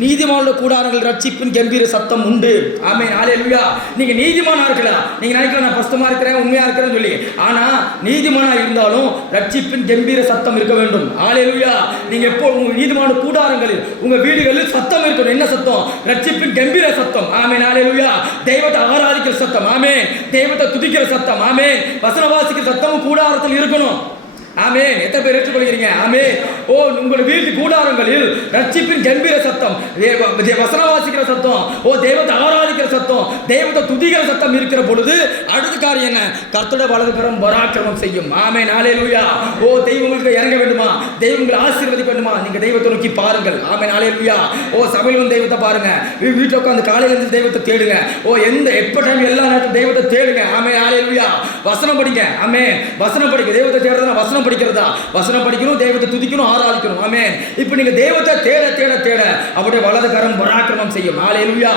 நீதிமானுடைய கூடாரங்கள் ரட்சிப்பின் கம்பீர சத்தம் உண்டு. ஆமென், ஹல்லேலூயா. நீங்க நீதிமானா இருக்கலாம், நீங்க நினைக்கலாம் நான் பஸ்தமா இருக்கிறேன், உண்மையா இருக்கிறேன்னு சொல்லி. ஆனா நீதிமானா இருந்தாலும் ரட்சிப்பின் கம்பீர சத்தம் இருக்க வேண்டும். ஹல்லேலூயா. நீங்க எப்போ உங்க நீதிமான கூடாரங்களில் உங்க வீடுகளில் சத்தம் இருக்கணும். என்ன சத்தம்? ரட்சிப்பின் கம்பீர சத்தம். ஆமென், ஹல்லேலூயா. தெய்வத்தை ஆராதிக்கிற சத்தம். ஆமென். தெய்வத்தை துதிக்கிற சத்தம். ஆமென். வசன வாசிக்கிற சத்தமும் கூடாரத்தில் இருக்கணும். ஆமென். எத்தனை பேர் ஏற்றுக்கொள்கிறீங்க? ஆமென். ஓ, உங்கள் வீட்டு கூடாரங்களில் ரட்சிப்பின் கம்பீர சத்தம், வசன வாசிக்கிற சத்தம், ஓ தெய்வத்தை ஆராதிக்கிற சத்தம், தெய்வத்தை துதிக்கிற சத்தம் இருக்கிற பொழுது அடுத்த காரியம் என்ன? கர்த்தருடைய வலதுகரம் பராக்கிரமம் செய்யும். ஆமென், ஹல்லேலூயா. ஓ, தெய்வங்களுக்கு இறங்க வேண்டுமா? தெய்வங்களை ஆசீர்வதிக்க வேண்டுமா? நீங்க தெய்வத்தை நோக்கி பாருங்கள். ஆமென், ஹல்லேலூயா. ஓ, சபையில் வந்து தெய்வத்தை பாருங்க, வீட்டில் உட்காந்து காலையில இருந்து தெய்வத்தை தேடுங்க. ஓ, எப்ப டைம் எல்லா நேரத்திலும் தெய்வத்தை தேடுங்க. ஆமென், ஹல்லேலூயா. வசனம் படிங்க. ஆமென். வசனம் படிக்க, தெய்வத்தை தேடுறதா வசனம் படிக்கிறதா? வசனம் படிக்கணும், தெய்வத்தை துதிக்கணும், ஆராதிக்கணும். ஆமென். இப்போ நீங்க தெய்வத்தை தேட தேட தேட அவருடைய வலது கரம் பராக்கிரமம் செய்யும். ஹல்லேலூயா.